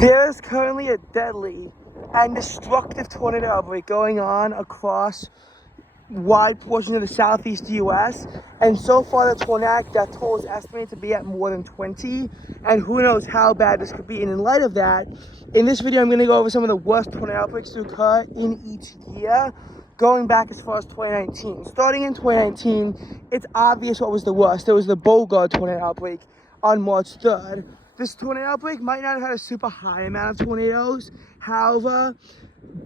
There is currently a deadly and destructive tornado outbreak going on across wide portions of the southeast U.S. And so far, the tornadic death toll is estimated to be at more than 20. And who knows how bad this could be. And in light of that, in this video, I'm going to go over some of the worst tornado outbreaks to occur in each year, going back as far as 2019. Starting in 2019, it's obvious what was the worst. There was the Bogart tornado outbreak on March 3rd. This tornado outbreak might not have had a super high amount of tornadoes. However,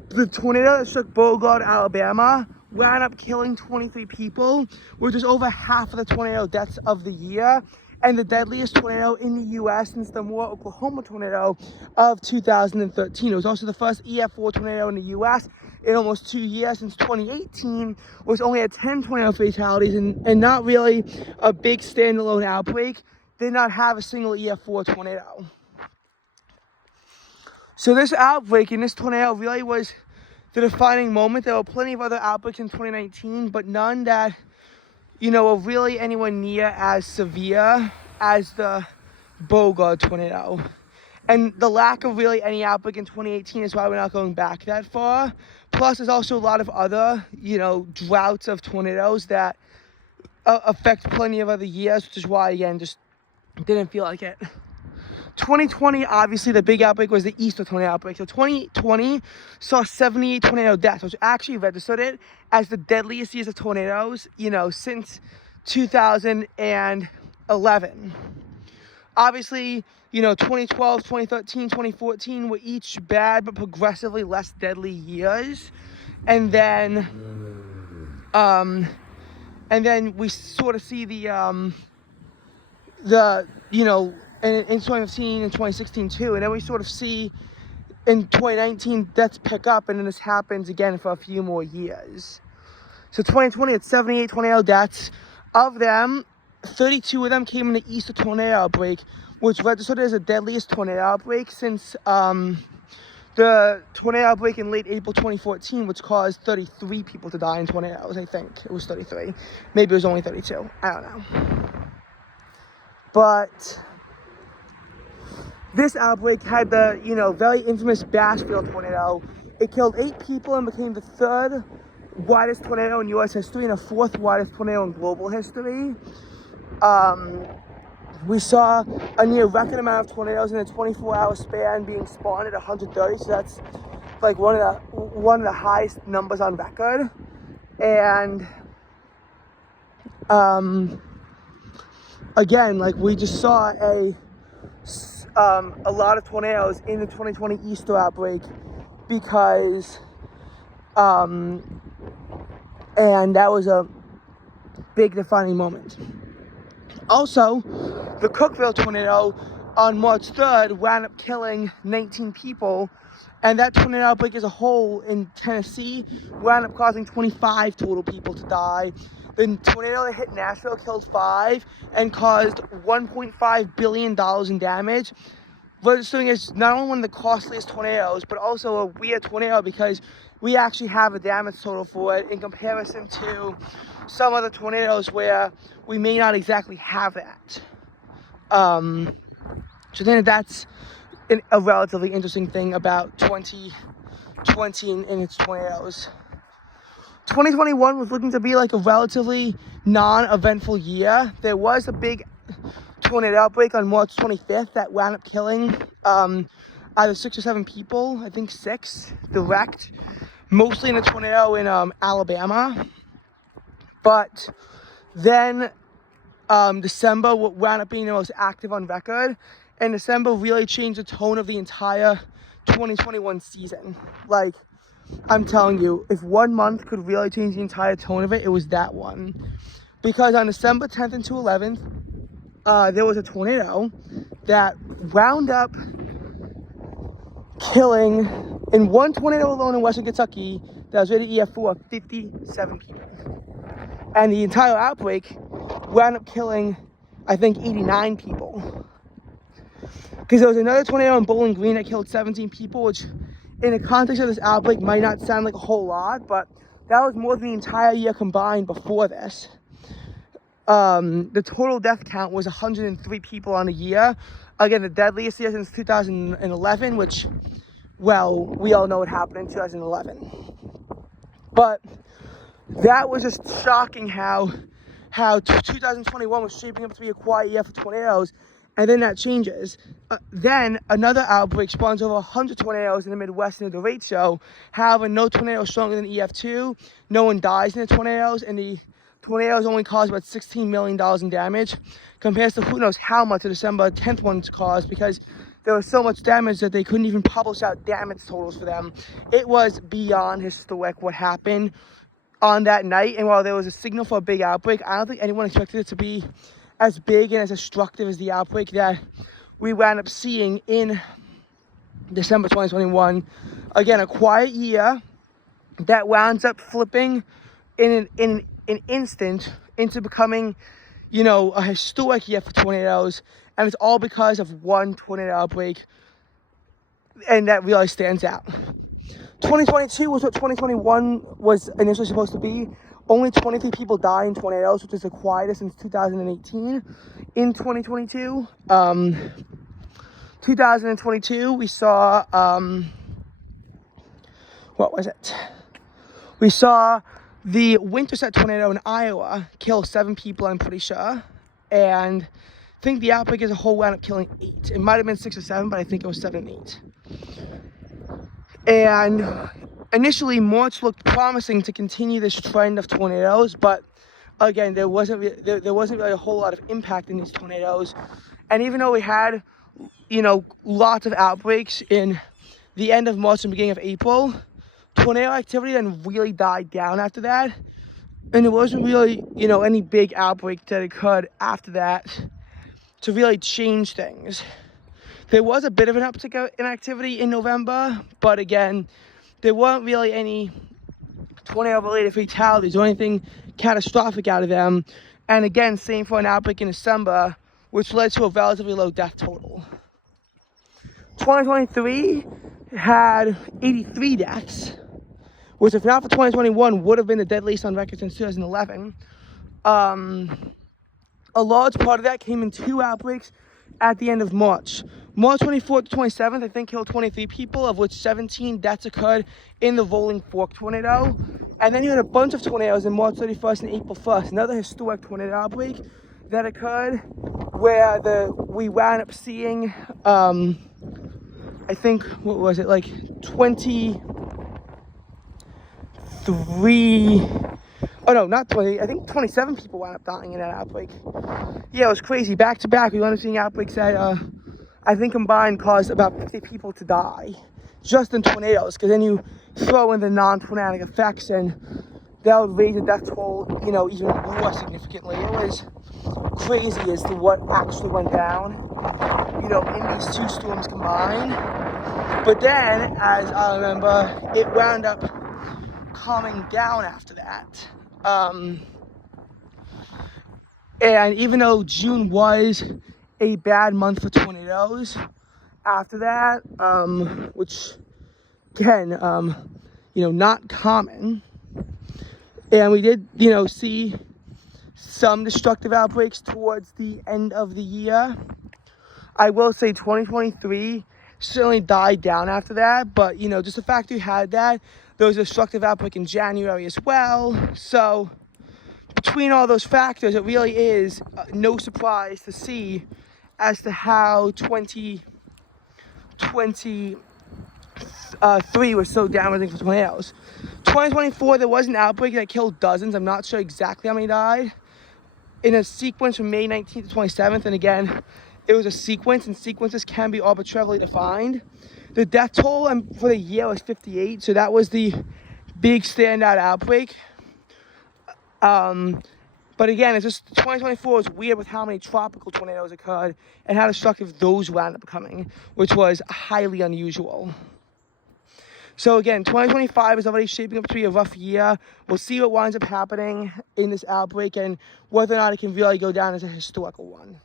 the tornado that struck Bogart, Alabama, wound up killing 23 people, which is over half of the tornado deaths of the year, and the deadliest tornado in the U.S. since the Moore, Oklahoma tornado of 2013. It was also the first EF4 tornado in the U.S. in almost 2 years. Since 2018 was only at 10 tornado fatalities and not really a big standalone outbreak. Did not have a single EF4 tornado. So this outbreak in this tornado really was the defining moment. There were plenty of other outbreaks in 2019, but none that, were really anywhere near as severe as the Bogart tornado. And the lack of really any outbreak in 2018 is why we're not going back that far. Plus, there's also a lot of other, droughts of tornadoes that affect plenty of other years, which is why, again, just didn't feel like it. 2020, obviously, the big outbreak was the Easter tornado outbreak. So 2020 saw 78 tornado deaths, which actually registered it as the deadliest years of tornadoes, since 2011. Obviously, 2012, 2013, 2014 were each bad but progressively less deadly years. And then we sort of see in 2015 and 2016 too, and then we sort of see in 2019 deaths pick up, and then this happens again for a few more years. So 2020, it's 78 tornado deaths. Of them, 32 of them came in the Easter tornado outbreak, which registered as the deadliest tornado outbreak since the tornado outbreak in late April 2014, which caused 33 people to die in tornadoes. I think it was 33. Maybe it was only 32. I don't know. But this outbreak had the, very infamous Bassfield tornado. It killed 8 people and became the 3rd widest tornado in U.S. history and the 4th widest tornado in global history. We saw a near record amount of tornadoes in a 24-hour span being spawned at 130. So that's like one of the highest numbers on record. And again, we just saw a lot of tornadoes in the 2020 Easter outbreak because, and that was a big defining moment. Also, the Cookville tornado on March 3rd wound up killing 19 people, and that tornado outbreak as a whole in Tennessee wound up causing 25 total people to die. The tornado that hit Nashville killed 5 and caused $1.5 billion in damage, registering as not only one of the costliest tornadoes, but also a weird tornado because we actually have a damage total for it in comparison to some other tornadoes where we may not exactly have that. So then that's a relatively interesting thing about 2020 and its tornadoes. 2021 was looking to be like a relatively non-eventful year. There was a big tornado outbreak on March 25th that wound up killing either 6 or 7 people, I think 6, direct, mostly in a tornado in Alabama. But then December wound up being the most active on record, and December really changed the tone of the entire 2021 season. I'm telling you, if one month could really change the entire tone of it, it was that one. Because on December 10th and 11th, there was a tornado that wound up killing, in one tornado alone in western Kentucky, that was rated EF4, 57 people. And the entire outbreak wound up killing, I think, 89 people. Because there was another tornado in Bowling Green that killed 17 people, which in the context of this outbreak might not sound like a whole lot, but that was more than the entire year combined before this. The total death count was 103 people on the year. Again, the deadliest year since 2011, which, well, we all know what happened in 2011. But that was just shocking how 2021 was shaping up to be a quiet year for tornadoes, and then that changes. Then another outbreak spawns over 100 tornadoes in the Midwest in the derecho. However, no tornado stronger than EF2. No one dies in the tornadoes, and the tornadoes only caused about $16 million in damage, compared to who knows how much the December 10th ones caused, because there was so much damage that they couldn't even publish out damage totals for them. It was beyond historic what happened on that night, and while there was a signal for a big outbreak, I don't think anyone expected it to be as big and as destructive as the outbreak that we wound up seeing in December 2021. Again, a quiet year that wound up flipping in an instant into becoming, a historic year for tornadoes, and it's all because of one tornado outbreak, and that really stands out. 2022 was what 2021 was initially supposed to be. Only 23 people died in tornadoes, which is the quietest since 2018. In 2022, 2022, we saw, what was it? We saw the Winterset tornado in Iowa kill 7 people, I'm pretty sure. And I think the outbreak as a whole wound up killing 8. It might have been 6 or 7, but I think it was 7 and 8. And initially, March looked promising to continue this trend of tornadoes, but again, there wasn't really a whole lot of impact in these tornadoes. And even though we had, lots of outbreaks in the end of March and beginning of April, tornado activity then really died down after that. And there wasn't really, any big outbreak that occurred after that to really change things. There was a bit of an uptick in activity in November, but again, there weren't really any tornado-related fatalities or anything catastrophic out of them. And again, same for an outbreak in December, which led to a relatively low death total. 2023 had 83 deaths, which if not for 2021 would have been the deadliest on record since 2011. A large part of that came in 2 outbreaks at the end of March. March 24th to 27th, I think, killed 23 people, of which 17 deaths occurred in the Rolling Fork tornado. And then you had a bunch of tornadoes in March 31st and April 1st, another historic tornado outbreak that occurred, where we wound up seeing, I think, what was it, like 23, oh no, not 20, I think 27 people wound up dying in that outbreak. Yeah, it was crazy. Back to back, we wound up seeing outbreaks that, I think combined caused about 50 people to die just in tornadoes, because then you throw in the non-tornadic effects and that would raise the death toll, even more significantly. It was crazy as to what actually went down, in these 2 storms combined. But then, as I remember, it wound up calming down after that. And even though June was a bad month for tornadoes, after that, which again, not common, and we did, see some destructive outbreaks towards the end of the year. I will say 2023 certainly died down after that, but just the fact we had that, there was a destructive outbreak in January as well. So between all those factors, it really is no surprise to see as to how 2023 was so damaging for tornadoes. 2024, there was an outbreak that killed dozens. I'm not sure exactly how many died. In a sequence from May 19th to 27th, and again, it was a sequence, and sequences can be arbitrarily defined. The death toll for the year was 58, so that was the big standout outbreak. But again, it's just 2024 is weird with how many tropical tornadoes occurred and how destructive those wound up becoming, which was highly unusual. So again, 2025 is already shaping up to be a rough year. We'll see what winds up happening in this outbreak and whether or not it can really go down as a historical one.